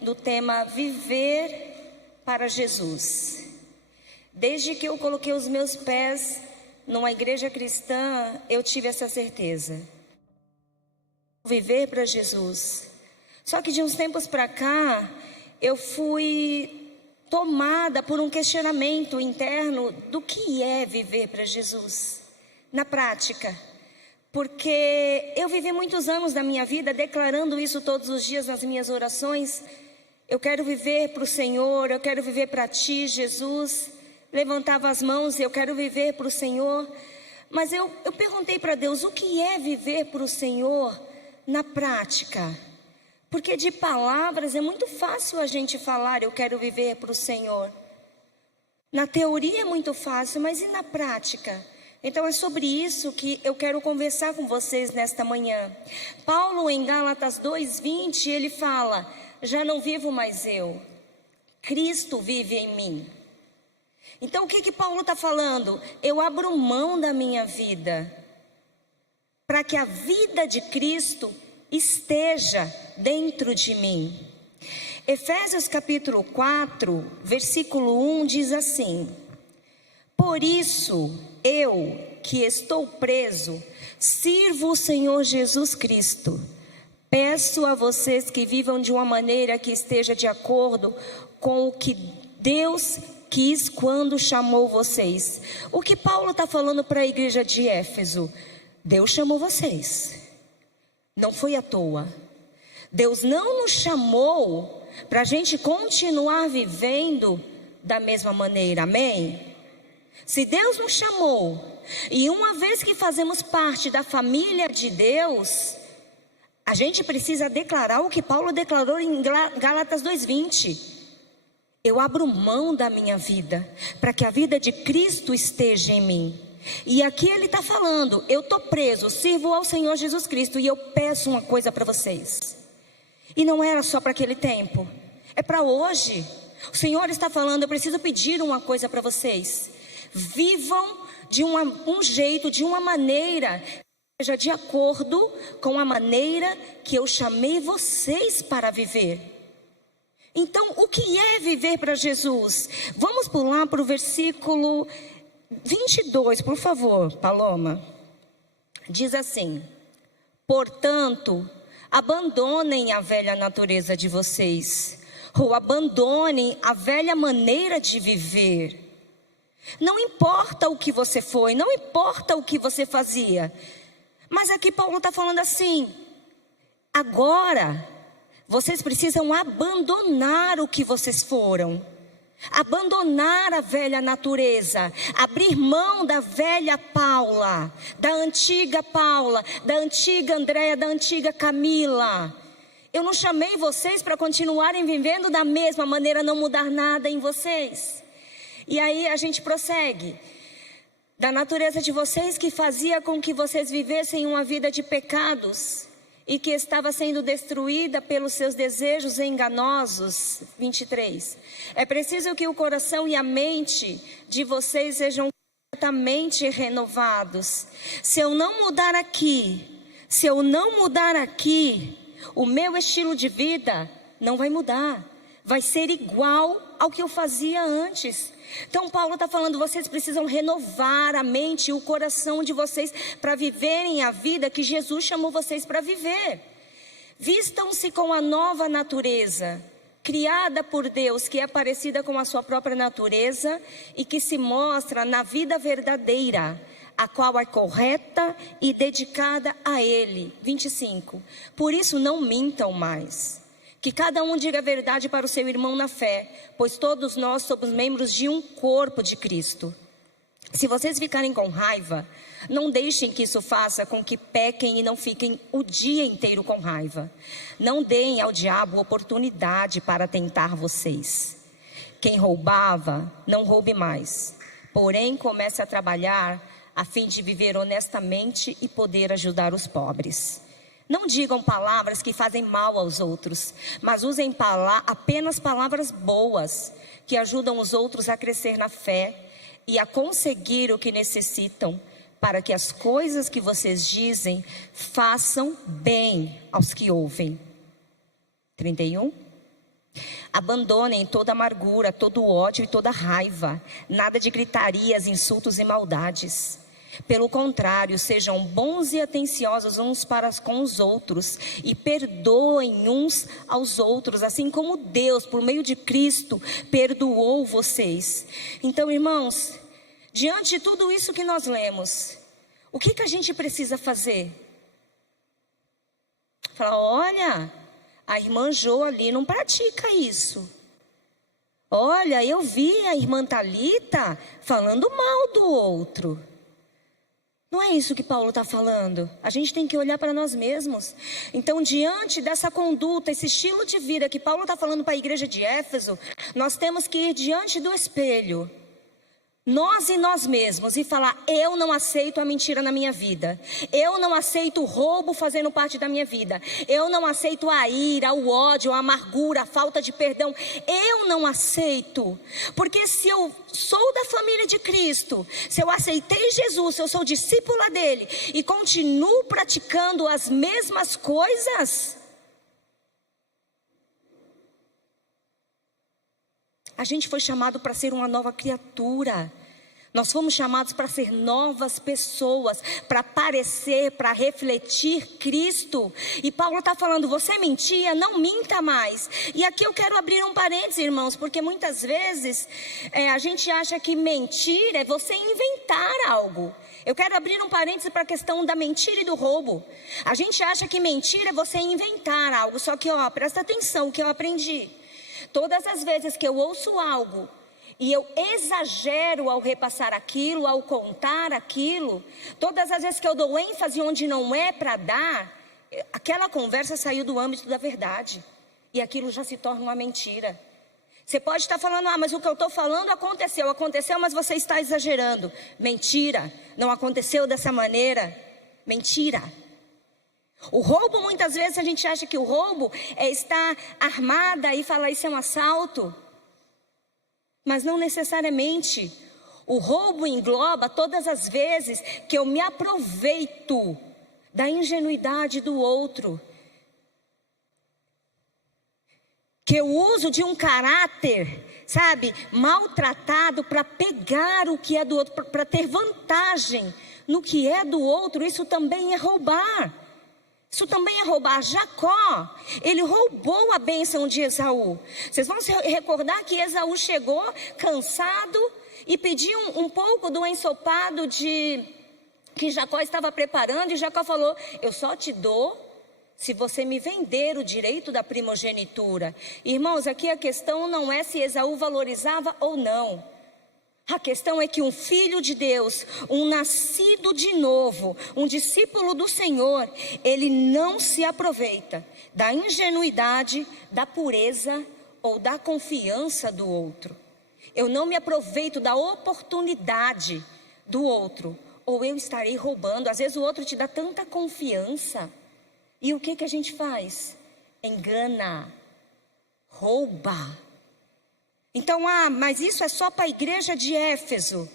do tema Viver para Jesus. Desde que eu coloquei os meus pés numa igreja cristã, eu tive essa certeza. Viver para Jesus. Só que de uns tempos para cá, eu fui tomada por um questionamento interno do que é viver para Jesus, na prática. Porque eu vivi muitos anos da minha vida declarando isso todos os dias nas minhas orações. Eu quero viver para o Senhor, eu quero viver para Ti, Jesus. Levantava as mãos, eu quero viver para o Senhor. Mas eu perguntei para Deus, o que é viver para o Senhor na prática? Porque de palavras é muito fácil a gente falar, eu quero viver para o Senhor. Na teoria é muito fácil, mas e na prática? Então é sobre isso que eu quero conversar com vocês nesta manhã. Paulo em Gálatas 2:20, ele fala, já não vivo mais eu, Cristo vive em mim. Então o que Paulo está falando? Eu abro mão da minha vida, para que a vida de Cristo esteja dentro de mim. Efésios capítulo 4, versículo 1 diz assim, por isso eu, que estou preso, sirvo o Senhor Jesus Cristo. Peço a vocês que vivam de uma maneira que esteja de acordo com o que Deus quis quando chamou vocês. O que Paulo está falando para a igreja de Éfeso? Deus chamou vocês. Não foi à toa. Deus não nos chamou para a gente continuar vivendo da mesma maneira. Amém? Se Deus nos chamou, e uma vez que fazemos parte da família de Deus, a gente precisa declarar o que Paulo declarou em Gálatas 2:20. Eu abro mão da minha vida, para que a vida de Cristo esteja em mim. E aqui ele está falando, eu estou preso, sirvo ao Senhor Jesus Cristo, e eu peço uma coisa para vocês. E não era só para aquele tempo, é para hoje. O Senhor está falando, eu preciso pedir uma coisa para vocês. Vivam de um jeito, de uma maneira que seja de acordo com a maneira que eu chamei vocês para viver. Então, o que é viver para Jesus? Vamos pular para o versículo 22, por favor, Paloma. Diz assim, portanto, abandonem a velha natureza de vocês, ou abandonem a velha maneira de viver. Não importa o que você foi, não importa o que você fazia. Mas aqui Paulo está falando assim, agora vocês precisam abandonar o que vocês foram. Abandonar a velha natureza, abrir mão da velha Paula, da antiga Andréia, da antiga Camila. Eu não chamei vocês para continuarem vivendo da mesma maneira, não mudar nada em vocês. E aí a gente prossegue. Da natureza de vocês que fazia com que vocês vivessem uma vida de pecados e que estava sendo destruída pelos seus desejos enganosos. 23. É preciso que o coração e a mente de vocês sejam completamente renovados. Se eu não mudar aqui, o meu estilo de vida não vai mudar. Vai ser igual ao que eu fazia antes. Então Paulo está falando, vocês precisam renovar a mente e o coração de vocês para viverem a vida que Jesus chamou vocês para viver. Vistam-se com a nova natureza, criada por Deus, que é parecida com a sua própria natureza e que se mostra na vida verdadeira, a qual é correta e dedicada a Ele. 25. Por isso não mintam mais. Que cada um diga a verdade para o seu irmão na fé, pois todos nós somos membros de um corpo de Cristo. Se vocês ficarem com raiva, não deixem que isso faça com que pequem e não fiquem o dia inteiro com raiva. Não deem ao diabo oportunidade para tentar vocês. Quem roubava, não roube mais. Porém, comece a trabalhar a fim de viver honestamente e poder ajudar os pobres. Não digam palavras que fazem mal aos outros, mas usem apenas palavras boas, que ajudam os outros a crescer na fé e a conseguir o que necessitam, para que as coisas que vocês dizem façam bem aos que ouvem. 31. Abandonem toda amargura, todo ódio e toda raiva. Nada de gritarias, insultos e maldades. Pelo contrário, sejam bons e atenciosos uns para com os outros e perdoem uns aos outros, assim como Deus, por meio de Cristo, perdoou vocês. Então, irmãos, diante de tudo isso que nós lemos, o que a gente precisa fazer? Falar, olha, a irmã Jo ali não pratica isso. Olha, eu vi a irmã Thalita falando mal do outro. Não é isso que Paulo está falando. A gente tem que olhar para nós mesmos. Então, diante dessa conduta, esse estilo de vida que Paulo está falando para a igreja de Éfeso, nós temos que ir diante do espelho, nós e nós mesmos, e falar: eu não aceito a mentira na minha vida. Eu não aceito o roubo fazendo parte da minha vida. Eu não aceito a ira, o ódio, a amargura, a falta de perdão. Eu não aceito. Porque se eu sou da família de Cristo, se eu aceitei Jesus, se eu sou discípula dele e continuo praticando as mesmas coisas, a gente foi chamado para ser uma nova criatura. Nós fomos chamados para ser novas pessoas, para parecer, para refletir Cristo. E Paulo está falando: você mentia, não minta mais. E aqui eu quero abrir um parênteses, irmãos, porque muitas vezes a gente acha que mentir é você inventar algo. Eu quero abrir um parênteses para a questão da mentira e do roubo. A gente acha que mentir é você inventar algo. Só que, presta atenção o que eu aprendi. Todas as vezes que eu ouço algo e eu exagero ao repassar aquilo, ao contar aquilo, todas as vezes que eu dou ênfase onde não é para dar, aquela conversa saiu do âmbito da verdade. E aquilo já se torna uma mentira. Você pode estar falando: mas o que eu estou falando aconteceu, mas você está exagerando. Mentira, não aconteceu dessa maneira. Mentira. O roubo, muitas vezes a gente acha que o roubo é estar armada e falar: isso é um assalto. Mas não necessariamente. O roubo engloba todas as vezes que eu me aproveito da ingenuidade do outro, que eu uso de um caráter, maltratado, para pegar o que é do outro, para ter vantagem no que é do outro. Isso também é roubar. Isso também é roubar. Jacó, ele roubou a bênção de Esaú. Vocês vão se recordar que Esaú chegou cansado e pediu um pouco do ensopado que Jacó estava preparando. E Jacó falou: eu só te dou se você me vender o direito da primogenitura. Irmãos, aqui a questão não é se Esaú valorizava ou não. A questão é que um filho de Deus, um nascido de novo, um discípulo do Senhor, ele não se aproveita da ingenuidade, da pureza ou da confiança do outro. Eu não me aproveito da oportunidade do outro, ou eu estarei roubando. Às vezes o outro te dá tanta confiança, e o que a gente faz? Engana, rouba. Então, mas isso é só para a igreja de Éfeso.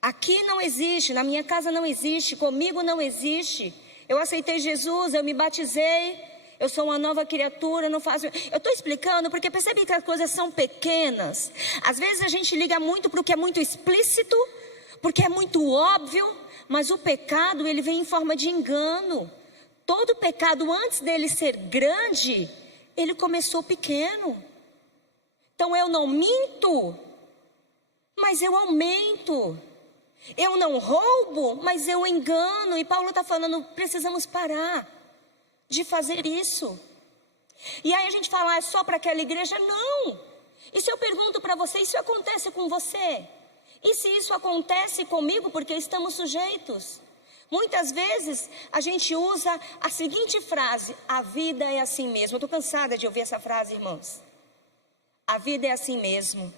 Aqui não existe, na minha casa não existe, comigo não existe. Eu aceitei Jesus, eu me batizei, eu sou uma nova criatura, não faço... Eu estou explicando porque percebe que as coisas são pequenas. Às vezes a gente liga muito para o que é muito explícito, porque é muito óbvio, mas o pecado, ele vem em forma de engano. Todo pecado, antes dele ser grande, ele começou pequeno. Então eu não minto, mas eu aumento. Eu não roubo, mas eu engano. E Paulo está falando: precisamos parar de fazer isso. E aí a gente fala: é só para aquela igreja? Não. E se eu pergunto para você: isso acontece com você? E se isso acontece comigo, porque estamos sujeitos? Muitas vezes a gente usa a seguinte frase: a vida é assim mesmo. Eu estou cansada de ouvir essa frase, irmãos. A vida é assim mesmo.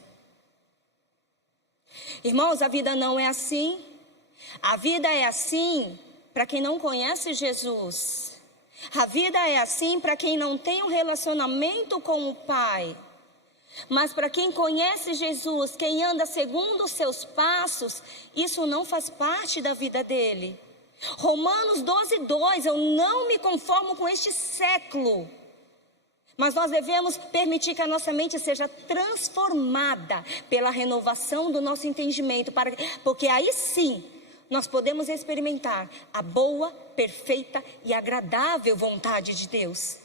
Irmãos, a vida não é assim. A vida é assim para quem não conhece Jesus. A vida é assim para quem não tem um relacionamento com o Pai. Mas para quem conhece Jesus, quem anda segundo os seus passos, isso não faz parte da vida dele. Romanos 12:2, eu não me conformo com este século, Mas nós devemos permitir que a nossa mente seja transformada pela renovação do nosso entendimento, porque aí sim nós podemos experimentar a boa, perfeita e agradável vontade de Deus.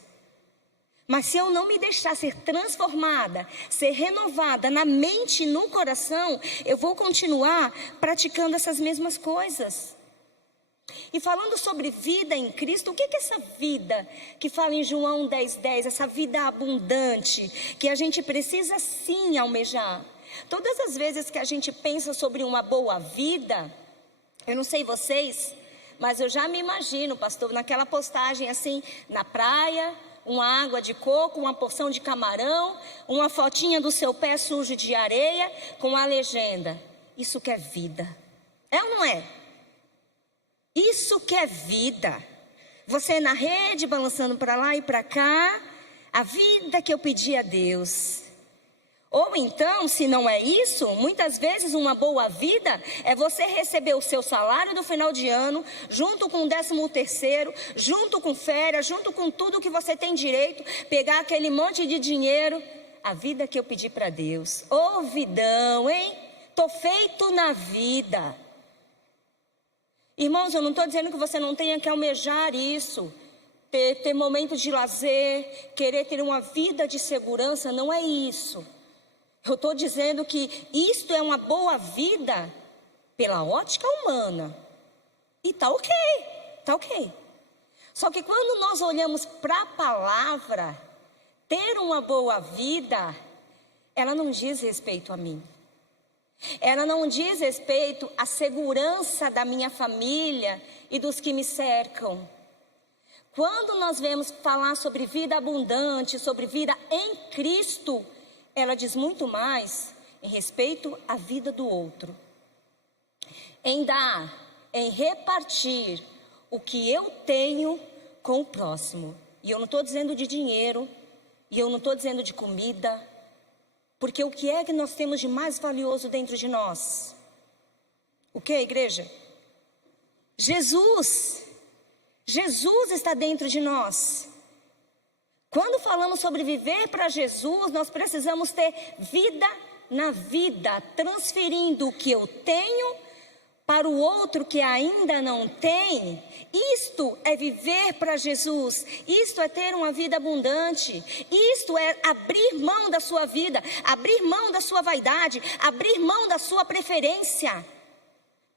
Mas se eu não me deixar ser transformada, ser renovada na mente e no coração, eu vou continuar praticando essas mesmas coisas. E falando sobre vida em Cristo, o que é essa vida que fala em João 10:10, essa vida abundante, que a gente precisa sim almejar? Todas as vezes que a gente pensa sobre uma boa vida, eu não sei vocês, mas eu já me imagino, pastor, naquela postagem assim, na praia, uma água de coco, uma porção de camarão, uma fotinha do seu pé sujo de areia, com a legenda: isso que é vida. É ou não é? Isso que é vida. Você na rede, balançando para lá e para cá, a vida que eu pedi a Deus. Ou então, se não é isso, muitas vezes uma boa vida é você receber o seu salário do final de ano, junto com o 13º, junto com férias, junto com tudo que você tem direito, pegar aquele monte de dinheiro, a vida que eu pedi para Deus. Ô vidão, hein? Tô feito na vida. Irmãos, eu não estou dizendo que você não tenha que almejar isso, ter momentos de lazer, querer ter uma vida de segurança, não é isso. Eu estou dizendo que isto é uma boa vida pela ótica humana. E tá ok. Só que quando nós olhamos para a palavra, ter uma boa vida, ela não diz respeito a mim. Ela não diz respeito à segurança da minha família e dos que me cercam. Quando nós vemos falar sobre vida abundante, sobre vida em Cristo, ela diz muito mais em respeito à vida do outro. Em dar, em repartir o que eu tenho com o próximo. E eu não estou dizendo de dinheiro, e eu não estou dizendo de comida, porque o que é que nós temos de mais valioso dentro de nós? O que, igreja? Jesus está dentro de nós. Quando falamos sobre viver para Jesus, nós precisamos ter vida na vida, transferindo o que eu tenho para o outro que ainda não tem. Isto é viver para Jesus, isto é ter uma vida abundante, isto é abrir mão da sua vida, abrir mão da sua vaidade, abrir mão da sua preferência,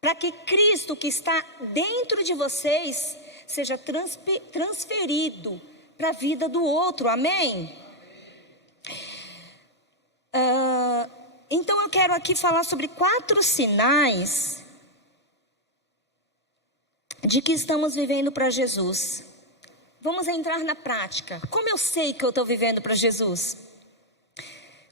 para que Cristo que está dentro de vocês seja transferido para a vida do outro, amém? Então eu quero aqui falar sobre 4 sinais de que estamos vivendo para Jesus. Vamos entrar na prática. Como eu sei que eu estou vivendo para Jesus?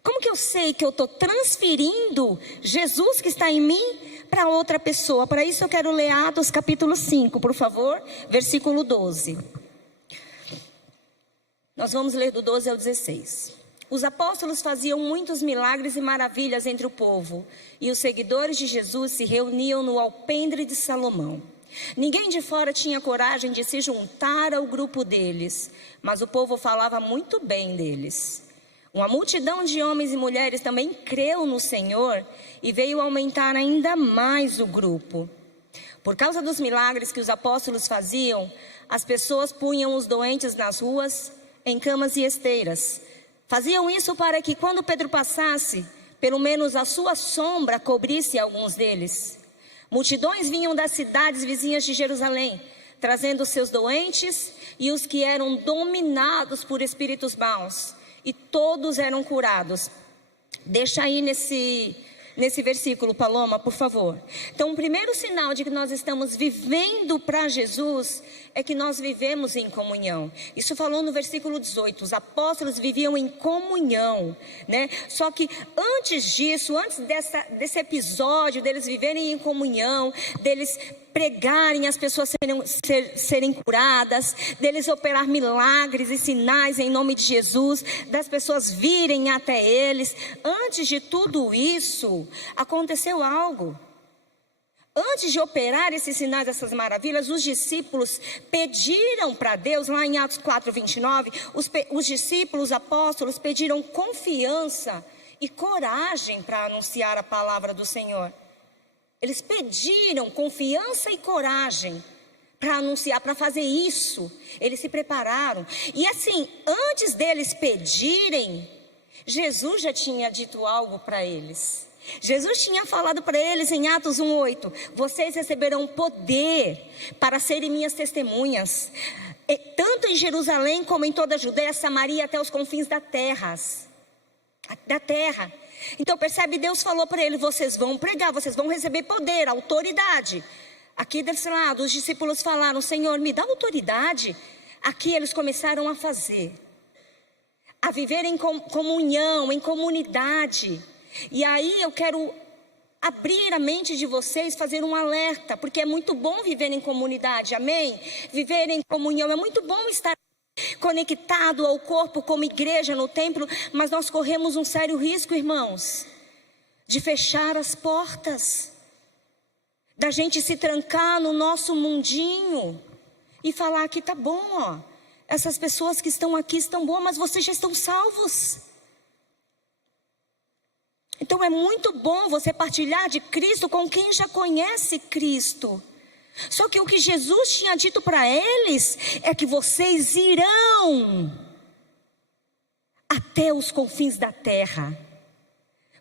Como que eu sei que eu estou transferindo Jesus que está em mim para outra pessoa? Para isso eu quero ler Atos capítulo 5, por favor, versículo 12. Nós vamos ler do 12 ao 16. Os apóstolos faziam muitos milagres e maravilhas entre o povo, e os seguidores de Jesus se reuniam no alpendre de Salomão. Ninguém de fora tinha coragem de se juntar ao grupo deles, mas o povo falava muito bem deles. Uma multidão de homens e mulheres também creu no Senhor e veio aumentar ainda mais o grupo. Por causa dos milagres que os apóstolos faziam, as pessoas punham os doentes nas ruas, em camas e esteiras. Faziam isso para que quando Pedro passasse, pelo menos a sua sombra cobrisse alguns deles. Multidões vinham das cidades vizinhas de Jerusalém, trazendo seus doentes e os que eram dominados por espíritos maus, e todos eram curados. Deixa aí nesse versículo, Paloma, por favor. Então, o primeiro sinal de que nós estamos vivendo para Jesus é que nós vivemos em comunhão. Isso falou no versículo 18. Os apóstolos viviam em comunhão, né? Só que antes disso, antes desse episódio deles viverem em comunhão, deles pregarem, as pessoas serem curadas, deles operar milagres e sinais em nome de Jesus, das pessoas virem até eles, antes de tudo isso, aconteceu algo. Antes de operar esses sinais, essas maravilhas, os discípulos pediram para Deus, lá em Atos 4:29, os discípulos, os apóstolos pediram confiança e coragem para anunciar a palavra do Senhor. Eles pediram confiança e coragem para anunciar, para fazer isso. Eles se prepararam. E assim, antes deles pedirem, Jesus já tinha dito algo para eles. Jesus tinha falado para eles em Atos 1:8: vocês receberão poder para serem minhas testemunhas, tanto em Jerusalém como em toda a Judéia, Samaria, até os confins da terra. Então percebe, Deus falou para ele: vocês vão pregar, vocês vão receber poder, autoridade. Aqui desse lado, os discípulos falaram: Senhor, me dá autoridade. Aqui eles começaram a fazer, a viver em comunhão, em comunidade. E aí eu quero abrir a mente de vocês, fazer um alerta, porque é muito bom viver em comunidade, amém? Viver em comunhão, é muito bom estar conectado ao corpo como igreja no templo, mas nós corremos um sério risco, irmãos, de fechar as portas, da gente se trancar no nosso mundinho e falar que tá bom, ó, essas pessoas que estão aqui estão boas, mas vocês já estão salvos. Então é muito bom você partilhar de Cristo com quem já conhece Cristo. Só que o que Jesus tinha dito para eles é que vocês irão até os confins da terra.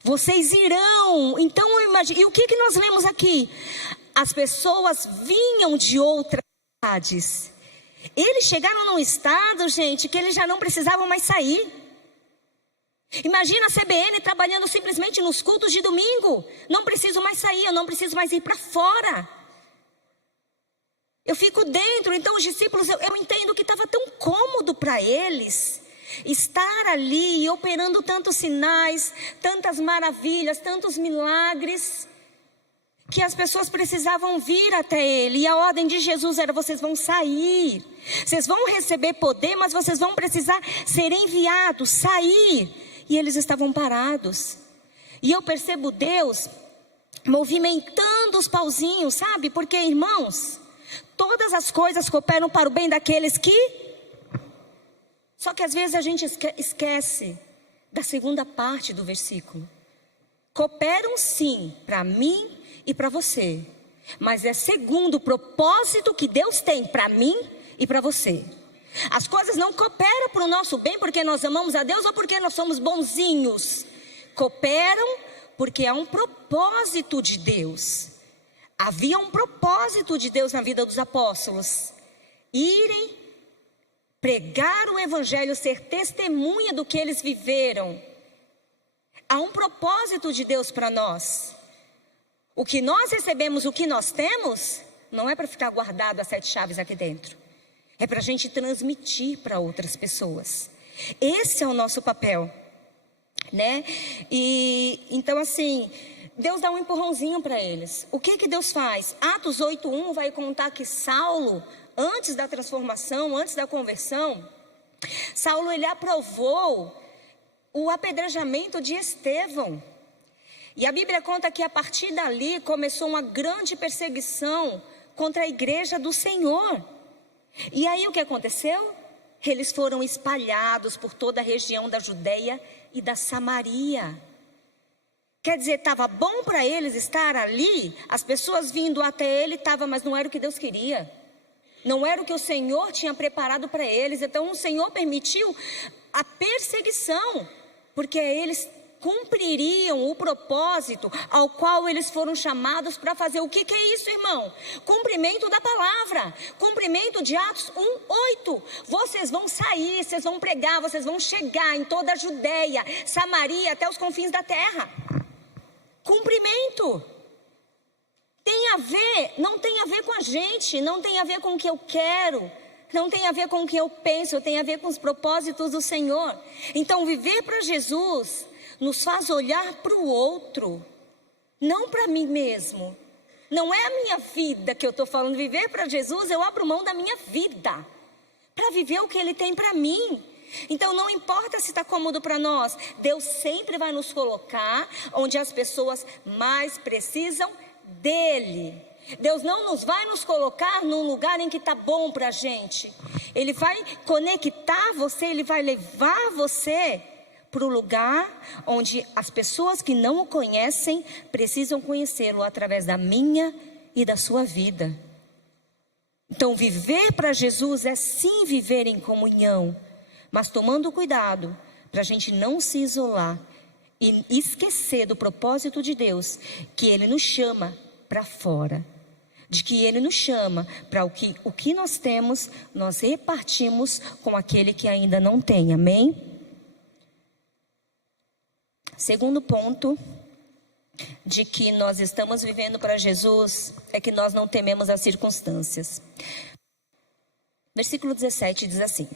Vocês irão. Então eu imagino. E o que nós lemos aqui? As pessoas vinham de outras cidades. Eles chegaram num estado, gente, que eles já não precisavam mais sair. Imagina a CBN trabalhando simplesmente nos cultos de domingo. Não preciso mais sair, eu não preciso mais ir para fora. Eu fico dentro. Então os discípulos, eu entendo que estava tão cômodo para eles estar ali operando tantos sinais, tantas maravilhas, tantos milagres, que as pessoas precisavam vir até ele. E a ordem de Jesus era: vocês vão sair, vocês vão receber poder, mas vocês vão precisar ser enviados, sair. E eles estavam parados. E eu percebo Deus movimentando os pauzinhos, sabe? Porque, irmãos, todas as coisas cooperam para o bem daqueles que... Só que às vezes a gente esquece da segunda parte do versículo. Cooperam sim para mim e para você, mas é segundo o propósito que Deus tem para mim e para você. As coisas não cooperam para o nosso bem porque nós amamos a Deus ou porque nós somos bonzinhos. Cooperam porque é um propósito de Deus. Havia um propósito de Deus na vida dos apóstolos: irem pregar o evangelho, ser testemunha do que eles viveram. Há um propósito de Deus para nós. O que nós recebemos, o que nós temos, não é para ficar guardado as 7 chaves aqui dentro. É para a gente transmitir para outras pessoas. Esse é o nosso papel, né? E então assim, Deus dá um empurrãozinho para eles. O que Deus faz? Atos 8:1 vai contar que Saulo, antes da transformação, antes da conversão, Saulo ele aprovou o apedrejamento de Estevão. E a Bíblia conta que a partir dali começou uma grande perseguição contra a igreja do Senhor. E aí o que aconteceu? Eles foram espalhados por toda a região da Judéia e da Samaria. Quer dizer, estava bom para eles estar ali, as pessoas vindo até ele, mas não era o que Deus queria. Não era o que o Senhor tinha preparado para eles. Então o Senhor permitiu a perseguição, porque eles cumpririam o propósito ao qual eles foram chamados para fazer. O que é isso, irmão? Cumprimento da palavra, cumprimento de Atos 1:8. Vocês vão sair, vocês vão pregar, vocês vão chegar em toda a Judéia, Samaria, até os confins da terra. Cumprimento. Tem a ver, não tem a ver com a gente, não tem a ver com o que eu quero, não tem a ver com o que eu penso, tem a ver com os propósitos do Senhor. Então viver para Jesus nos faz olhar para o outro, não para mim mesmo. Não é a minha vida que eu estou falando. Viver para Jesus, eu abro mão da minha vida para viver o que Ele tem para mim. Então não importa se está cômodo para nós, Deus sempre vai nos colocar onde as pessoas mais precisam dele. Deus não vai nos colocar num lugar em que está bom para a gente. Ele vai conectar você, Ele vai levar você para o lugar onde as pessoas que não o conhecem precisam conhecê-lo através da minha e da sua vida. Então, viver para Jesus é sim viver em comunhão, mas tomando cuidado para a gente não se isolar e esquecer do propósito de Deus, que Ele nos chama para fora, de que Ele nos chama para o que nós temos, nós repartimos com aquele que ainda não tem, amém? Segundo ponto de que nós estamos vivendo para Jesus é que nós não tememos as circunstâncias. Versículo 17 diz assim: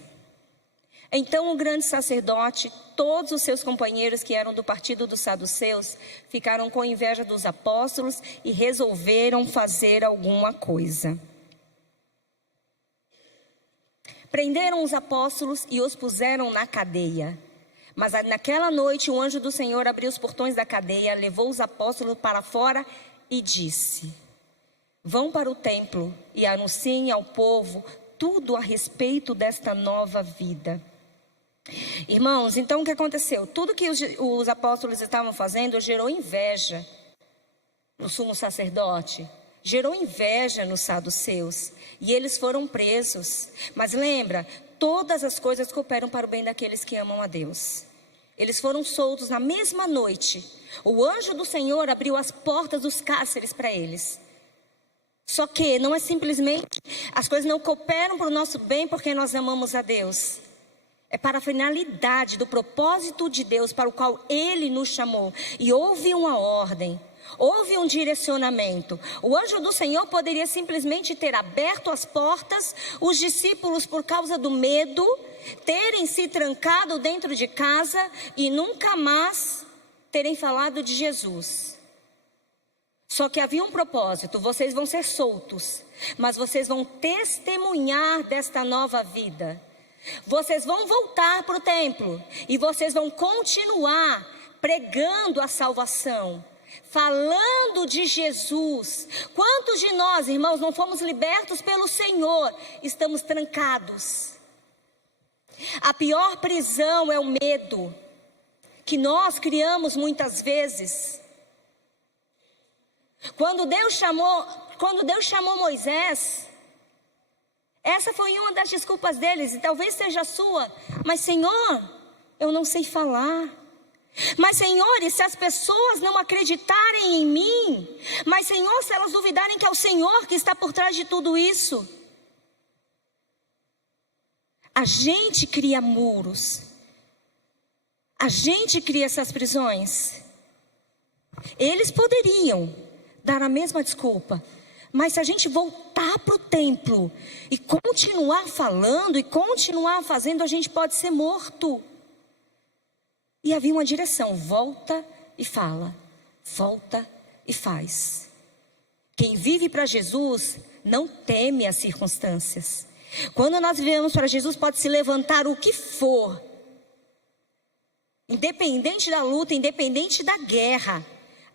então o grande sacerdote, todos os seus companheiros que eram do partido dos saduceus, ficaram com inveja dos apóstolos e resolveram fazer alguma coisa. Prenderam os apóstolos e os puseram na cadeia. Mas naquela noite o anjo do Senhor abriu os portões da cadeia, levou os apóstolos para fora e disse: vão para o templo e anunciem ao povo tudo a respeito desta nova vida. Irmãos, então o que aconteceu? Tudo que os apóstolos estavam fazendo gerou inveja no sumo sacerdote, gerou inveja nos saduceus, e eles foram presos. Mas lembra, todas as coisas cooperam para o bem daqueles que amam a Deus. Eles foram soltos na mesma noite. O anjo do Senhor abriu as portas dos cárceres para eles. Só que não é simplesmente, as coisas não cooperam para o nosso bem porque nós amamos a Deus. É para a finalidade do propósito de Deus para o qual Ele nos chamou. E houve uma ordem, houve um direcionamento. O anjo do Senhor poderia simplesmente ter aberto as portas, os discípulos, por causa do medo, terem se trancado dentro de casa e nunca mais terem falado de Jesus. Só que havia um propósito: vocês vão ser soltos, mas vocês vão testemunhar desta nova vida. Vocês vão voltar para o templo e vocês vão continuar pregando a salvação, falando de Jesus. Quantos de nós, irmãos, não fomos libertos pelo Senhor? Estamos trancados. A pior prisão é o medo, que nós criamos muitas vezes. Quando Deus chamou Moisés, essa foi uma das desculpas deles, e talvez seja a sua. Mas Senhor, eu não sei falar. Mas Senhor, e se as pessoas não acreditarem em mim? Mas Senhor, se elas duvidarem que é o Senhor que está por trás de tudo isso? A gente cria muros. A gente cria essas prisões. Eles poderiam dar a mesma desculpa. Mas se a gente voltar para o templo e continuar falando e continuar fazendo, a gente pode ser morto. E havia uma direção: volta e fala, volta e faz. Quem vive para Jesus não teme as circunstâncias. Quando nós vivemos para Jesus, pode se levantar o que for, independente da luta, independente da guerra.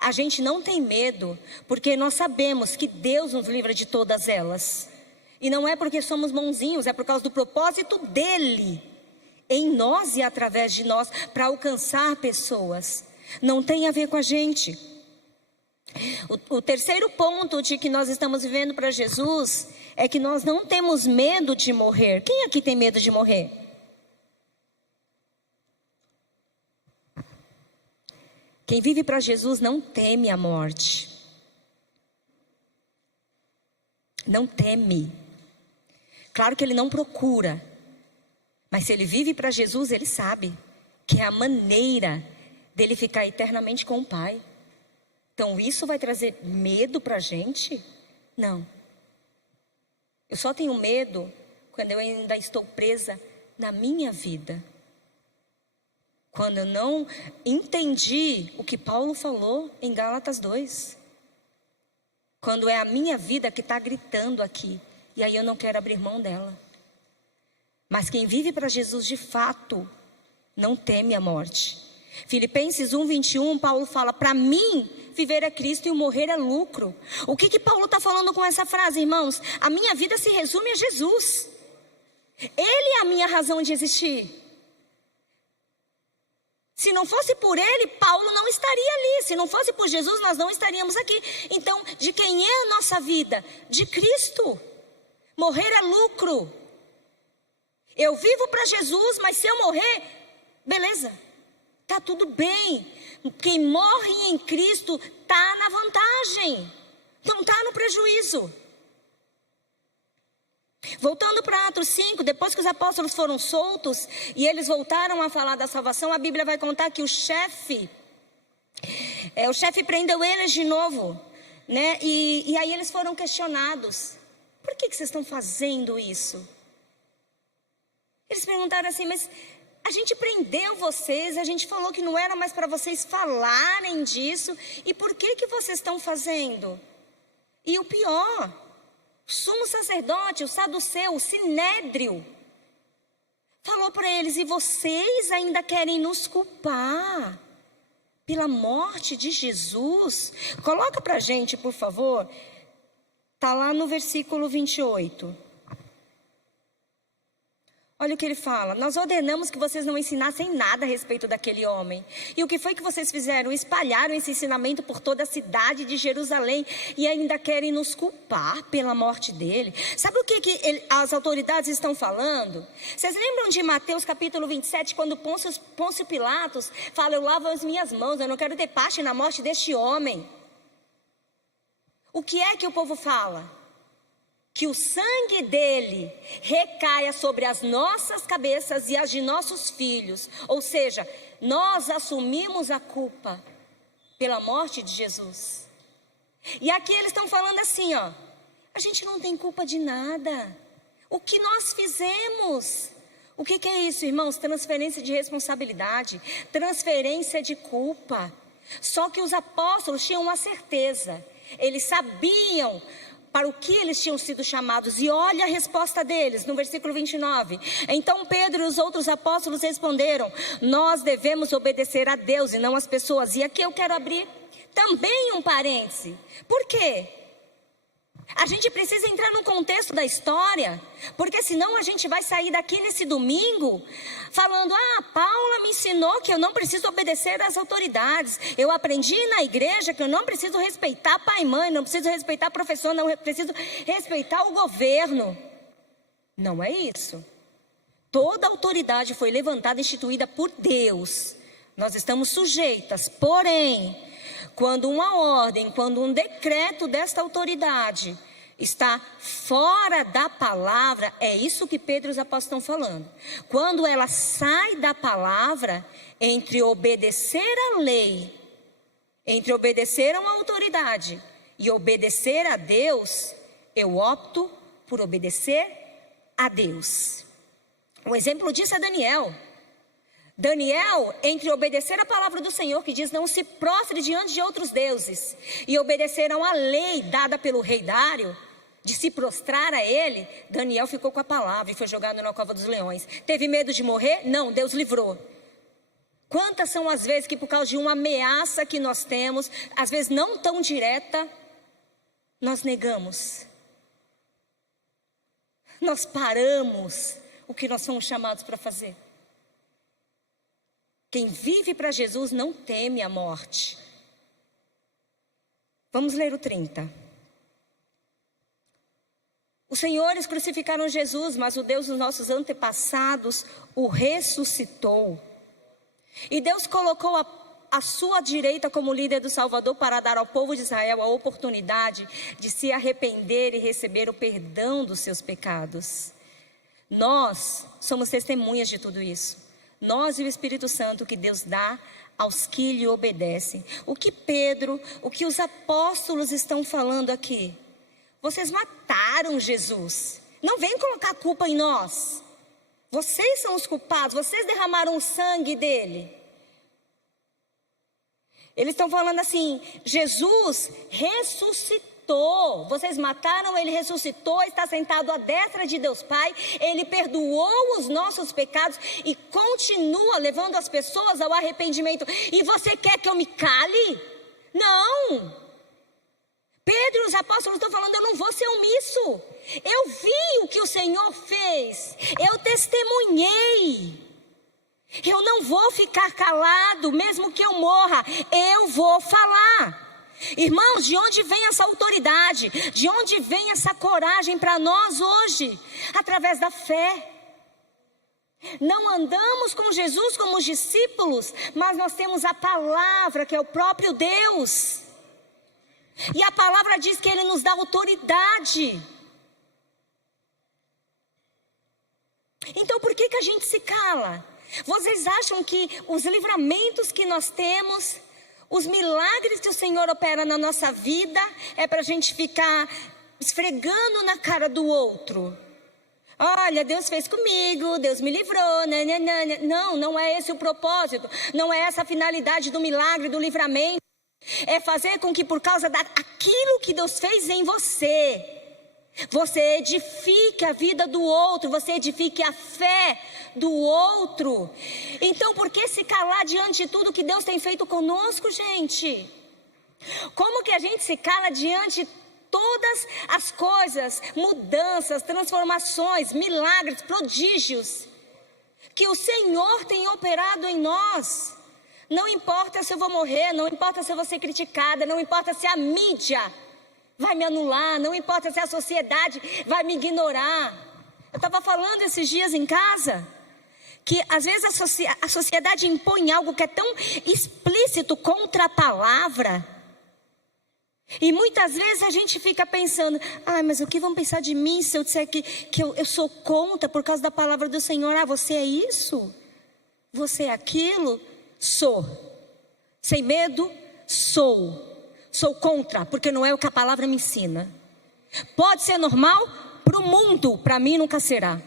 A gente não tem medo, porque nós sabemos que Deus nos livra de todas elas. E não é porque somos bonzinhos, é por causa do propósito dEle em nós e através de nós, para alcançar pessoas. Não tem a ver com a gente. O terceiro ponto de que nós estamos vivendo para Jesus é que nós não temos medo de morrer. Quem aqui tem medo de morrer? Quem vive para Jesus não teme a morte. Não teme. Claro que ele não procura. Mas se ele vive para Jesus, ele sabe que é a maneira dele ficar eternamente com o Pai. Então isso vai trazer medo para a gente? Não. Eu só tenho medo quando eu ainda estou presa na minha vida. Quando eu não entendi o que Paulo falou em Gálatas 2. Quando é a minha vida que está gritando aqui. E aí eu não quero abrir mão dela. Mas quem vive para Jesus de fato não teme a morte. Filipenses 1:21, Paulo fala: para mim, viver é Cristo e o morrer é lucro. O que Paulo está falando com essa frase, irmãos? A minha vida se resume a Jesus. Ele é a minha razão de existir. Se não fosse por ele, Paulo não estaria ali. Se não fosse por Jesus, nós não estaríamos aqui. Então, de quem é a nossa vida? De Cristo. Morrer é lucro. Eu vivo para Jesus, mas se eu morrer, beleza, tá tudo bem. Quem morre em Cristo tá na vantagem, não tá no prejuízo. Voltando para Atos 5, depois que os apóstolos foram soltos e eles voltaram a falar da salvação, a Bíblia vai contar que o chefe prendeu eles de novo, né? E aí eles foram questionados: por que vocês estão fazendo isso? Eles perguntaram assim: mas a gente prendeu vocês, a gente falou que não era mais para vocês falarem disso, e por que vocês estão fazendo? E o pior, o sumo sacerdote, o saduceu, o sinédrio, falou para eles: e vocês ainda querem nos culpar pela morte de Jesus? Coloca para a gente, por favor, está lá no versículo 28. Olha o que ele fala: nós ordenamos que vocês não ensinassem nada a respeito daquele homem. E o que foi que vocês fizeram? Espalharam esse ensinamento por toda a cidade de Jerusalém e ainda querem nos culpar pela morte dele. Sabe o que as autoridades estão falando? Vocês lembram de Mateus capítulo 27, quando Pôncio Pilatos fala: eu lavo as minhas mãos, eu não quero ter parte na morte deste homem. O que é que o povo fala? Que o sangue dele recaia sobre as nossas cabeças e as de nossos filhos. Ou seja, nós assumimos a culpa pela morte de Jesus. E aqui eles estão falando assim, ó: a gente não tem culpa de nada. O que nós fizemos? O que é isso, irmãos? Transferência de responsabilidade, transferência de culpa. Só que os apóstolos tinham uma certeza. Eles sabiam para o que eles tinham sido chamados. E olha a resposta deles, no versículo 29. Então Pedro e os outros apóstolos responderam: nós devemos obedecer a Deus e não às pessoas. E aqui eu quero abrir também um parêntese. Por quê? A gente precisa entrar no contexto da história, porque senão a gente vai sair daqui nesse domingo falando: Paula me ensinou que eu não preciso obedecer às autoridades. Eu aprendi na igreja que eu não preciso respeitar pai e mãe, não preciso respeitar professor, não preciso respeitar o governo. Não é isso. Toda autoridade foi levantada e instituída por Deus. Nós estamos sujeitas, porém, quando uma ordem, quando um decreto desta autoridade está fora da palavra, é isso que Pedro e os apóstolos estão falando. Quando ela sai da palavra, entre obedecer à lei, entre obedecer a uma autoridade e obedecer a Deus, eu opto por obedecer a Deus. Um exemplo disso é Daniel. Daniel, entre obedecer a palavra do Senhor, que diz: não se prostre diante de outros deuses, e obedeceram a lei dada pelo rei Dário, de se prostrar a ele, Daniel ficou com a palavra e foi jogado na cova dos leões. Teve medo de morrer? Não, Deus livrou. Quantas são as vezes que por causa de uma ameaça que nós temos, às vezes não tão direta, nós negamos. Nós paramos o que nós somos chamados para fazer. Quem vive para Jesus não teme a morte. Vamos ler o 30. Os senhores crucificaram Jesus, mas o Deus dos nossos antepassados o ressuscitou. E Deus colocou a sua direita como líder do Salvador para dar ao povo de Israel a oportunidade de se arrepender e receber o perdão dos seus pecados. Nós somos testemunhas de tudo isso. Nós e o Espírito Santo que Deus dá aos que lhe obedecem. O que Pedro, o que os apóstolos estão falando aqui? Vocês mataram Jesus. Não vem colocar a culpa em nós. Vocês são os culpados. Vocês derramaram o sangue dele. Eles estão falando assim: Jesus ressuscitou ressuscitou. Vocês mataram, ele ressuscitou, está sentado à destra de Deus Pai. Ele perdoou os nossos pecados e continua levando as pessoas ao arrependimento. E você quer que eu me cale? Não. Pedro e os apóstolos estão falando, eu não vou ser omisso. Eu vi o que o Senhor fez. Eu testemunhei. Eu não vou ficar calado, mesmo que eu morra. Eu vou falar. Irmãos, de onde vem essa autoridade? De onde vem essa coragem para nós hoje? Através da fé. Não andamos com Jesus como os discípulos, mas nós temos a palavra, que é o próprio Deus. E a palavra diz que Ele nos dá autoridade. Então por que a gente se cala? Vocês acham que os livramentos que nós temos, os milagres que o Senhor opera na nossa vida, é para a gente ficar esfregando na cara do outro? Olha, Deus fez comigo, Deus me livrou, né? Não, não é esse o propósito. Não é essa a finalidade do milagre, do livramento. É fazer com que por causa daquilo que Deus fez em você, você edifique a vida do outro, você edifique a fé do outro. Então por que se calar diante de tudo que Deus tem feito conosco, gente? Como que a gente se cala diante de todas as coisas, mudanças, transformações, milagres, prodígios que o Senhor tem operado em nós? Não importa se eu vou morrer, não importa se eu vou ser criticada, não importa se a mídia vai me anular, não importa se a sociedade vai me ignorar. Eu estava falando esses dias em casa, que às vezes a sociedade impõe algo que é tão explícito contra a palavra. E muitas vezes a gente fica pensando, mas o que vão pensar de mim se eu disser que eu sou contra por causa da palavra do Senhor? Você é isso? Você é aquilo? Sou. Sem medo, sou. Sou contra, porque não é o que a palavra me ensina. Pode ser normal para o mundo, para mim nunca será.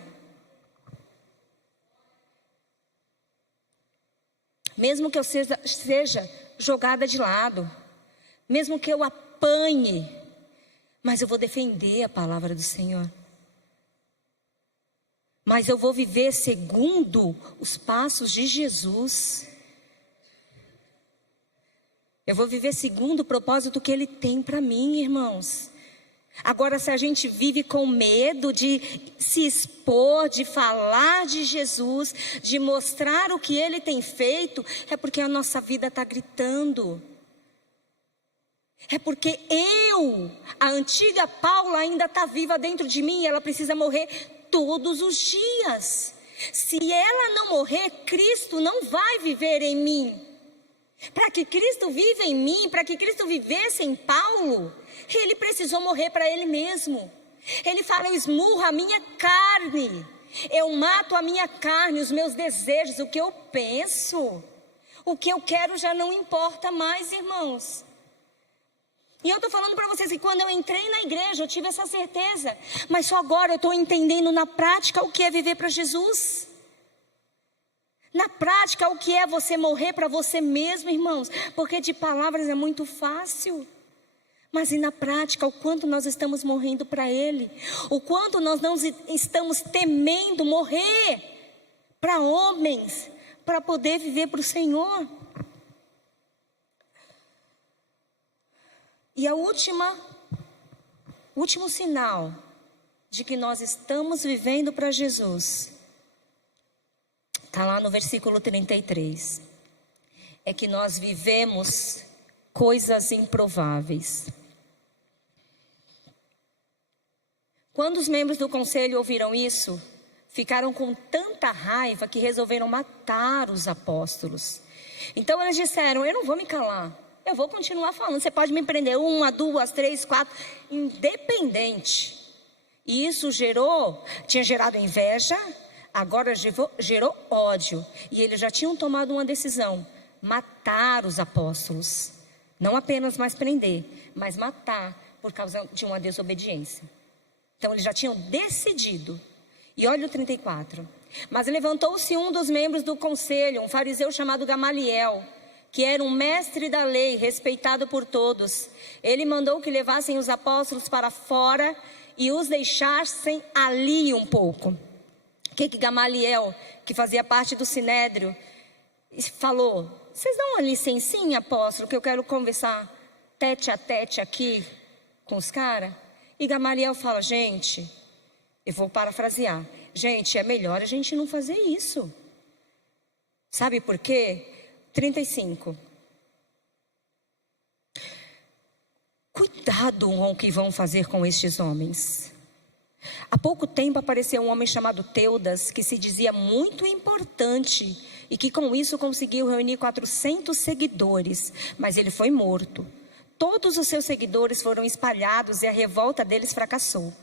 Mesmo que eu seja jogada de lado, mesmo que eu apanhe, mas eu vou defender a palavra do Senhor. Mas eu vou viver segundo os passos de Jesus. Eu vou viver segundo o propósito que Ele tem para mim, irmãos. Agora, se a gente vive com medo de se expor, de falar de Jesus, de mostrar o que Ele tem feito, é porque a nossa vida está gritando. É porque a antiga Paula ainda está viva dentro de mim e ela precisa morrer todos os dias. Se ela não morrer, Cristo não vai viver em mim. Para que Cristo viva em mim, para que Cristo vivesse em Paulo, ele precisou morrer para ele mesmo. Ele fala, eu esmurro a minha carne, eu mato a minha carne, os meus desejos, o que eu penso, o que eu quero já não importa mais, irmãos. E eu estou falando para vocês que quando eu entrei na igreja, eu tive essa certeza, mas só agora eu estou entendendo na prática o que é viver para Jesus. Na prática, o que é você morrer para você mesmo, irmãos? Porque de palavras é muito fácil. Mas e na prática, o quanto nós estamos morrendo para Ele? O quanto nós não estamos temendo morrer para homens, para poder viver para o Senhor? E o último sinal de que nós estamos vivendo para Jesus, está lá no versículo 33. É que nós vivemos coisas improváveis. Quando os membros do conselho ouviram isso, ficaram com tanta raiva que resolveram matar os apóstolos. Então eles disseram, eu não vou me calar, eu vou continuar falando. Você pode me prender 1, 2, 3, 4, independente. E isso tinha gerado inveja, agora gerou ódio. E eles já tinham tomado uma decisão: matar os apóstolos. Não apenas mais prender, mas matar por causa de uma desobediência. Então eles já tinham decidido. E olha o 34. Mas levantou-se um dos membros do conselho, um fariseu chamado Gamaliel, que era um mestre da lei, respeitado por todos, ele mandou que levassem os apóstolos para fora e os deixassem ali um pouco. O que Gamaliel, que fazia parte do Sinédrio, falou? Vocês dão uma licencinha, apóstolo, que eu quero conversar tete a tete aqui com os caras? E Gamaliel fala: gente, eu vou parafrasear, gente, é melhor a gente não fazer isso. Sabe por quê? 35. Cuidado com o que vão fazer com estes homens. Há pouco tempo apareceu um homem chamado Teudas, que se dizia muito importante e que com isso conseguiu reunir 400 seguidores, mas ele foi morto. Todos os seus seguidores foram espalhados e a revolta deles fracassou.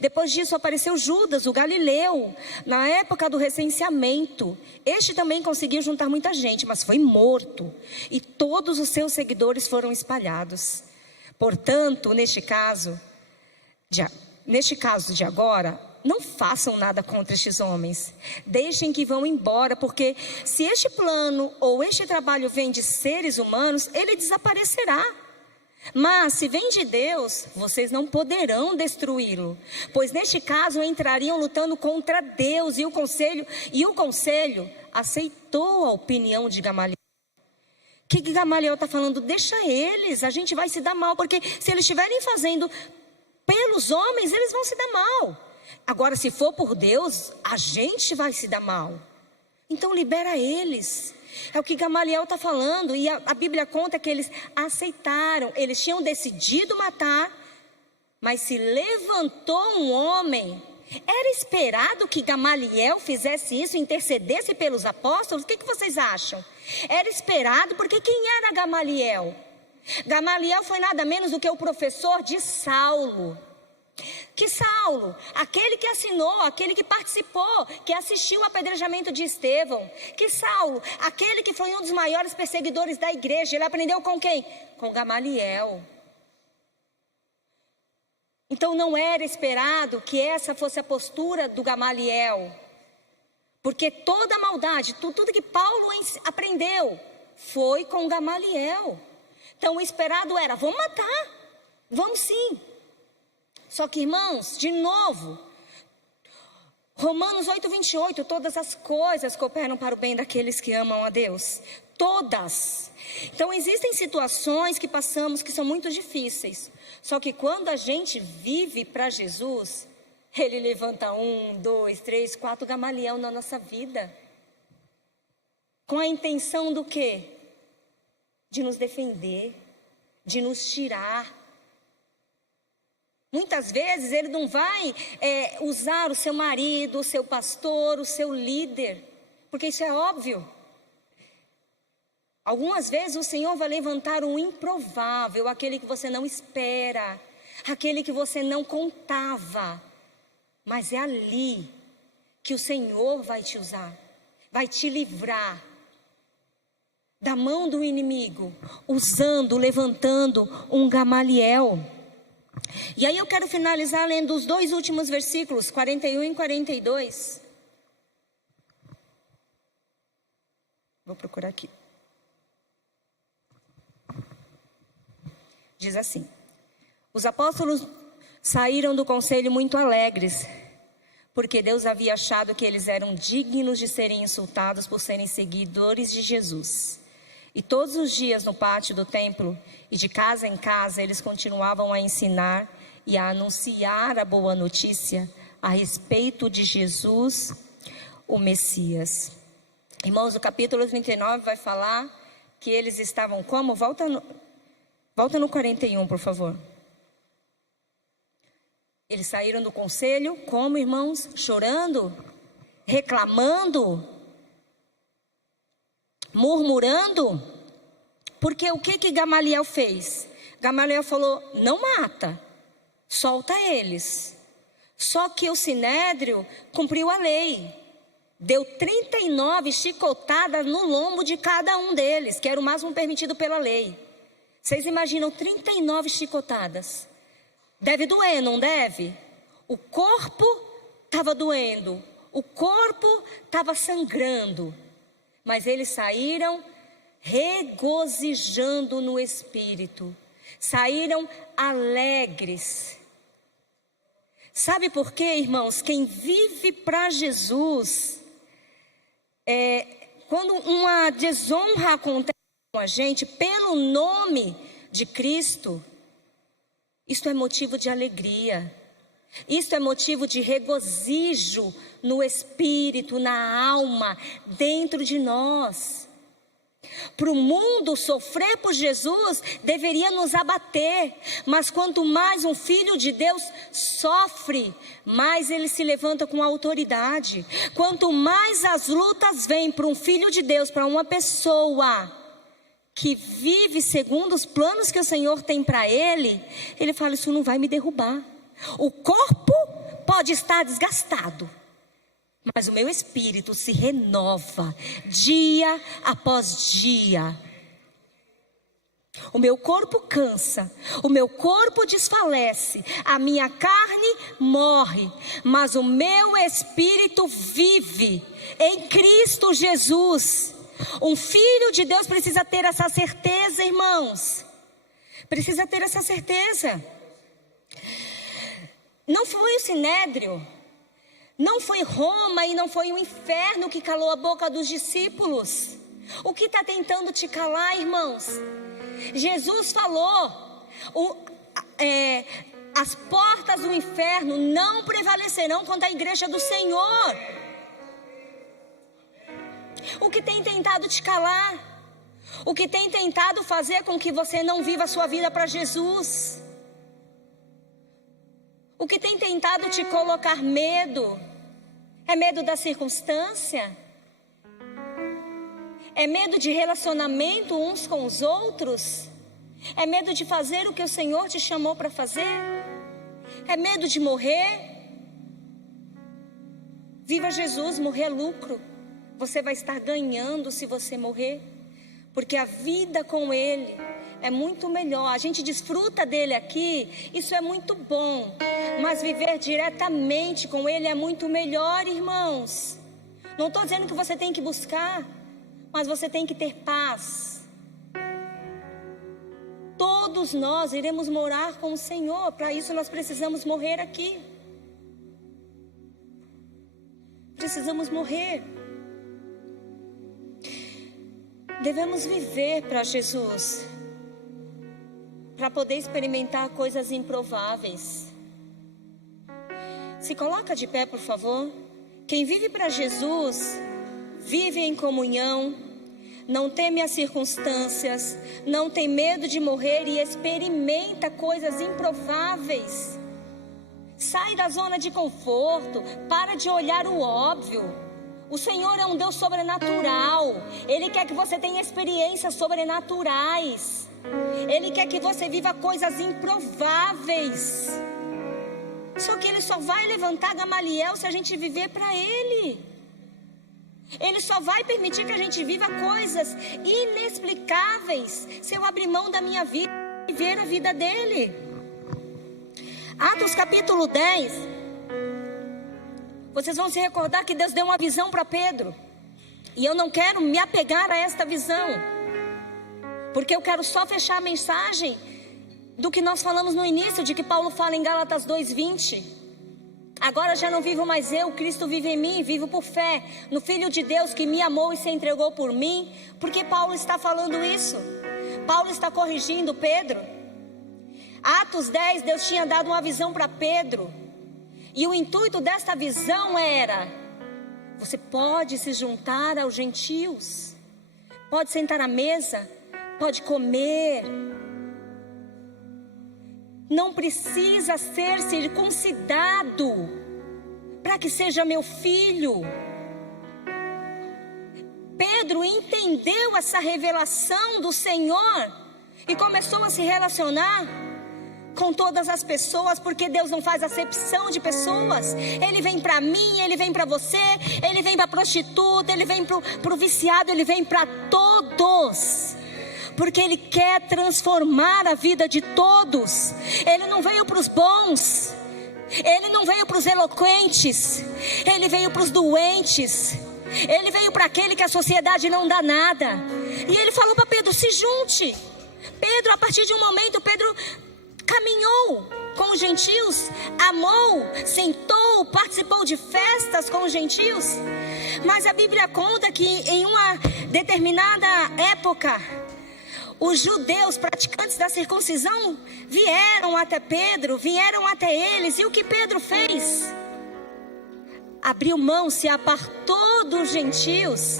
Depois disso apareceu Judas, o Galileu, na época do recenseamento. Este também conseguiu juntar muita gente, mas foi morto. E todos os seus seguidores foram espalhados. Portanto, neste caso de agora, não façam nada contra estes homens. Deixem que vão embora, porque se este plano ou este trabalho vem de seres humanos, ele desaparecerá. Mas se vem de Deus, vocês não poderão destruí-lo, pois neste caso entrariam lutando contra Deus. E o conselho aceitou a opinião de Gamaliel. O que Gamaliel está falando? Deixa eles, a gente vai se dar mal, porque se eles estiverem fazendo pelos homens, eles vão se dar mal. Agora, se for por Deus, a gente vai se dar mal. Então libera eles. É o que Gamaliel está falando. E a Bíblia conta que eles aceitaram. Eles tinham decidido matar, mas se levantou um homem. Era esperado que Gamaliel fizesse isso, intercedesse pelos apóstolos? O que vocês acham? Era esperado, porque quem era Gamaliel? Gamaliel foi nada menos do que o professor de Saulo. Que Saulo, aquele que assinou, aquele que participou, que assistiu ao apedrejamento de Estevão. Que Saulo, aquele que foi um dos maiores perseguidores da igreja. Ele aprendeu com quem? Com Gamaliel. Então não era esperado que essa fosse a postura do Gamaliel, porque toda a maldade, tudo que Paulo aprendeu foi com Gamaliel. Então o esperado era: vamos matar, vamos sim. Só que, irmãos, de novo, Romanos 8:28, todas as coisas cooperam para o bem daqueles que amam a Deus. Todas. Então existem situações que passamos que são muito difíceis. Só que quando a gente vive para Jesus, Ele levanta 1, 2, 3, 4 Gamaliel na nossa vida. Com a intenção do quê? De nos defender, de nos tirar. Muitas vezes ele não vai usar o seu marido, o seu pastor, o seu líder, porque isso é óbvio. Algumas vezes o Senhor vai levantar um improvável, aquele que você não espera, aquele que você não contava. Mas é ali que o Senhor vai te usar, vai te livrar da mão do inimigo, levantando um Gamaliel. E aí eu quero finalizar lendo os 2 últimos versículos, 41 e 42. Vou procurar aqui. Diz assim: os apóstolos saíram do conselho muito alegres, porque Deus havia achado que eles eram dignos de serem insultados por serem seguidores de Jesus. E todos os dias no pátio do templo e de casa em casa eles continuavam a ensinar e a anunciar a boa notícia a respeito de Jesus, o Messias. Irmãos, o capítulo 39 vai falar que eles estavam como? Volta no 41, por favor. Eles saíram do conselho como, irmãos? Chorando, reclamando, murmurando. Porque o que Gamaliel fez? Gamaliel falou: não mata, solta eles. Só que o Sinédrio cumpriu a lei. Deu 39 chicotadas no lombo de cada um deles, que era o máximo permitido pela lei. Vocês imaginam 39 chicotadas? Deve doer, não deve? O corpo estava doendo, o corpo estava sangrando. Mas eles saíram regozijando no Espírito, saíram alegres. Sabe por quê, irmãos? Quem vive para Jesus, quando uma desonra acontece com a gente, pelo nome de Cristo, isto é motivo de alegria, isto é motivo de regozijo no espírito, na alma, dentro de nós. Para o mundo, sofrer por Jesus deveria nos abater, mas quanto mais um filho de Deus sofre, mais ele se levanta com autoridade. Quanto mais as lutas vêm para um filho de Deus, para uma pessoa que vive segundo os planos que o Senhor tem para ele, ele fala: isso não vai me derrubar. O corpo pode estar desgastado, mas o meu espírito se renova dia após dia. O meu corpo cansa, o meu corpo desfalece, a minha carne morre, mas o meu espírito vive em Cristo Jesus. Um filho de Deus precisa ter essa certeza, irmãos. Precisa ter essa certeza. Não foi o Sinédrio, não foi Roma e não foi o inferno que calou a boca dos discípulos. O que está tentando te calar, irmãos? Jesus falou: as portas do inferno não prevalecerão contra a igreja do Senhor. O que tem tentado te calar? O que tem tentado fazer com que você não viva a sua vida para Jesus? O que tem tentado te colocar medo? É medo da circunstância? É medo de relacionamento uns com os outros? É medo de fazer o que o Senhor te chamou para fazer? É medo de morrer? Viva Jesus, morrer é lucro. Você vai estar ganhando se você morrer, porque a vida com Ele é muito melhor. A gente desfruta dele aqui, isso é muito bom, mas viver diretamente com Ele é muito melhor, irmãos. Não estou dizendo que você tem que buscar, mas você tem que ter paz. Todos nós iremos morar com o Senhor, para isso nós precisamos morrer aqui. Precisamos morrer. Devemos viver para Jesus, para poder experimentar coisas improváveis. Se coloca de pé, por favor. Quem vive para Jesus, vive em comunhão, não teme as circunstâncias, não tem medo de morrer e experimenta coisas improváveis. Sai da zona de conforto, para de olhar o óbvio. O Senhor é um Deus sobrenatural. Ele quer que você tenha experiências sobrenaturais. Ele quer que você viva coisas improváveis. Só que Ele só vai levantar Gamaliel se a gente viver para Ele. Ele só vai permitir que a gente viva coisas inexplicáveis se eu abrir mão da minha vida e viver a vida dele. Atos capítulo 10. Vocês vão se recordar que Deus deu uma visão para Pedro. E eu não quero me apegar a esta visão, porque eu quero só fechar a mensagem do que nós falamos no início, de que Paulo fala em Gálatas 2:20. Agora já não vivo mais eu, Cristo vive em mim, vivo por fé no Filho de Deus que me amou e se entregou por mim. Por que Paulo está falando isso? Paulo está corrigindo Pedro. Atos 10, Deus tinha dado uma visão para Pedro. E o intuito desta visão era: você pode se juntar aos gentios, pode sentar à mesa, pode comer. Não precisa ser circuncidado para que seja meu filho. Pedro entendeu essa revelação do Senhor e começou a se relacionar com todas as pessoas, porque Deus não faz acepção de pessoas. Ele vem para mim, Ele vem para você, Ele vem para a prostituta, Ele vem para o viciado, Ele vem para todos, porque Ele quer transformar a vida de todos. Ele não veio para os bons, Ele não veio para os eloquentes, Ele veio para os doentes, Ele veio para aquele que a sociedade não dá nada. E ele falou para Pedro: se junte. Pedro, a partir de um momento, Pedro caminhou com os gentios, amou, sentou, participou de festas com os gentios. Mas a Bíblia conta que em uma determinada época, os judeus praticantes da circuncisão vieram até Pedro, vieram até eles. E o que Pedro fez? Abriu mão, se apartou dos gentios.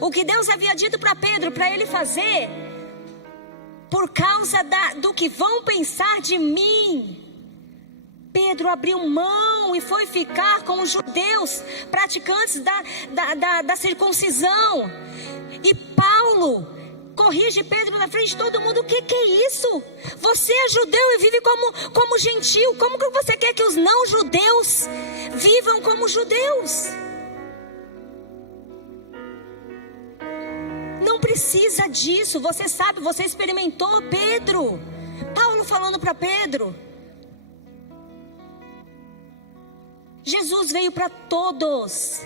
O que Deus havia dito para Pedro, para ele fazer, por causa do que vão pensar de mim, Pedro abriu mão e foi ficar com os judeus praticantes da circuncisão. E Paulo corrige Pedro na frente de todo mundo: o que é isso? Você é judeu e vive como gentil. Como que você quer que os não judeus vivam como judeus? Não precisa disso. Você sabe, você experimentou, Pedro. Paulo falando para Pedro: Jesus veio para todos.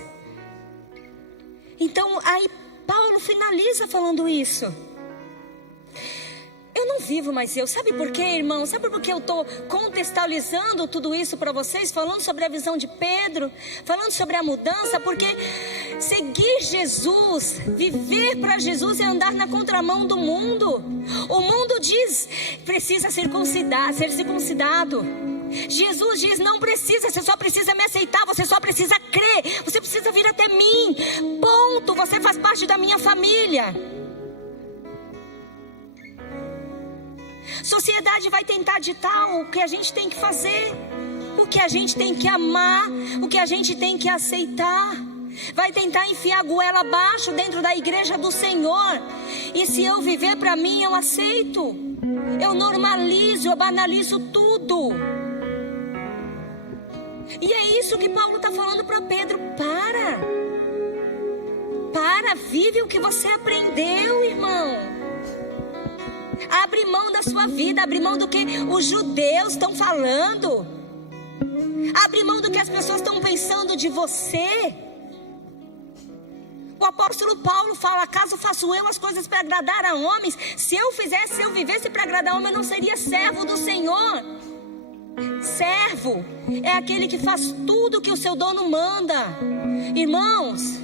Então aí Paulo finaliza falando isso: eu não vivo mais eu. Sabe por quê, irmão? Sabe por que eu estou contextualizando tudo isso para vocês? Falando sobre a visão de Pedro, falando sobre a mudança. Porque seguir Jesus, viver para Jesus, é andar na contramão do mundo. O mundo diz: precisa circuncidar, ser circuncidado. Jesus diz: não precisa, você só precisa me aceitar, você só precisa crer, você precisa vir até mim, ponto, você faz parte da minha família. Sociedade vai tentar ditar o que a gente tem que fazer, o que a gente tem que amar, o que a gente tem que aceitar. Vai tentar enfiar a goela abaixo dentro da igreja do Senhor. E se eu viver para mim, eu aceito, eu normalizo, eu banalizo tudo. E é isso que Paulo está falando para Pedro: vive o que você aprendeu, irmão. Abre mão da sua vida, abre mão do que os judeus estão falando, abre mão do que as pessoas estão pensando de você. O apóstolo Paulo fala: acaso faço eu as coisas para agradar a homens? Se eu vivesse para agradar a homens, eu não seria servo do Senhor. Servo é aquele que faz tudo o que o seu dono manda. Irmãos,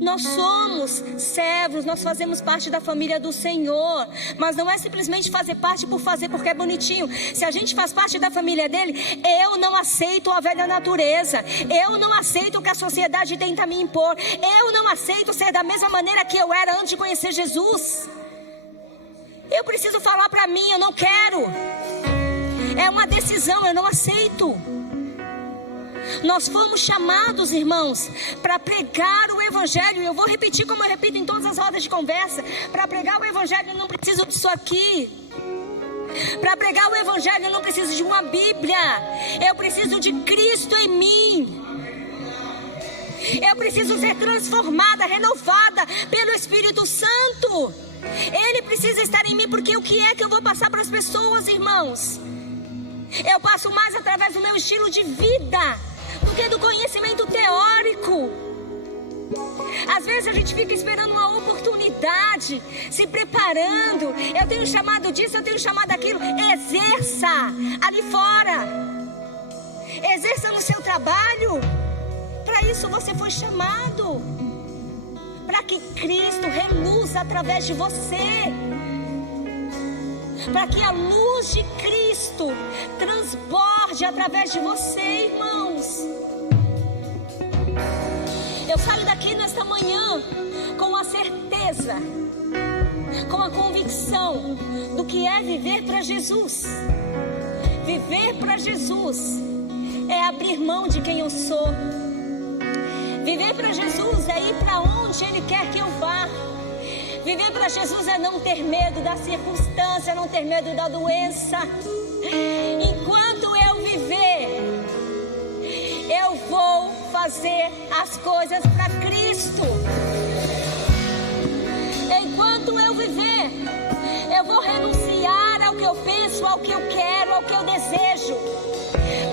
nós somos servos, nós fazemos parte da família do Senhor. Mas não é simplesmente fazer parte por fazer, porque é bonitinho. Se a gente faz parte da família dele, eu não aceito a velha natureza. Eu não aceito o que a sociedade tenta me impor. Eu não aceito ser da mesma maneira que eu era antes de conhecer Jesus. Eu preciso falar para mim: eu não quero. É uma decisão, eu não aceito. Nós fomos chamados, irmãos, para pregar o evangelho. Eu vou repetir como eu repito em todas as rodas de conversa: para pregar o evangelho eu não preciso disso aqui. Para pregar o evangelho eu não preciso de uma Bíblia. Eu preciso de Cristo em mim. Eu preciso ser transformada, renovada pelo Espírito Santo. Ele precisa estar em mim, porque o que é que eu vou passar para as pessoas, irmãos? Eu passo mais através do meu estilo de vida do que do conhecimento teórico. Às vezes a gente fica esperando uma oportunidade, se preparando. Eu tenho chamado disso, eu tenho chamado daquilo. Exerça ali fora. Exerça no seu trabalho. Para isso você foi chamado. Para que Cristo reluza através de você. Para que a luz de Cristo transborde através de você, irmãos. Eu saio daqui nesta manhã com a certeza, com a convicção do que é viver para Jesus. Viver para Jesus é abrir mão de quem eu sou. Viver para Jesus é ir para onde Ele quer que eu vá. Viver para Jesus é não ter medo da circunstância, não ter medo da doença. Enquanto eu viver, eu vou fazer as coisas para Cristo. Enquanto eu viver, eu vou renunciar ao que eu penso, ao que eu quero, ao que eu desejo,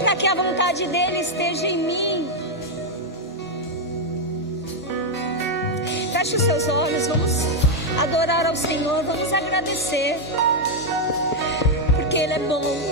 para que a vontade dele esteja em mim. Feche os seus olhos, vamos adorar ao Senhor, vamos agradecer, porque Ele é bom.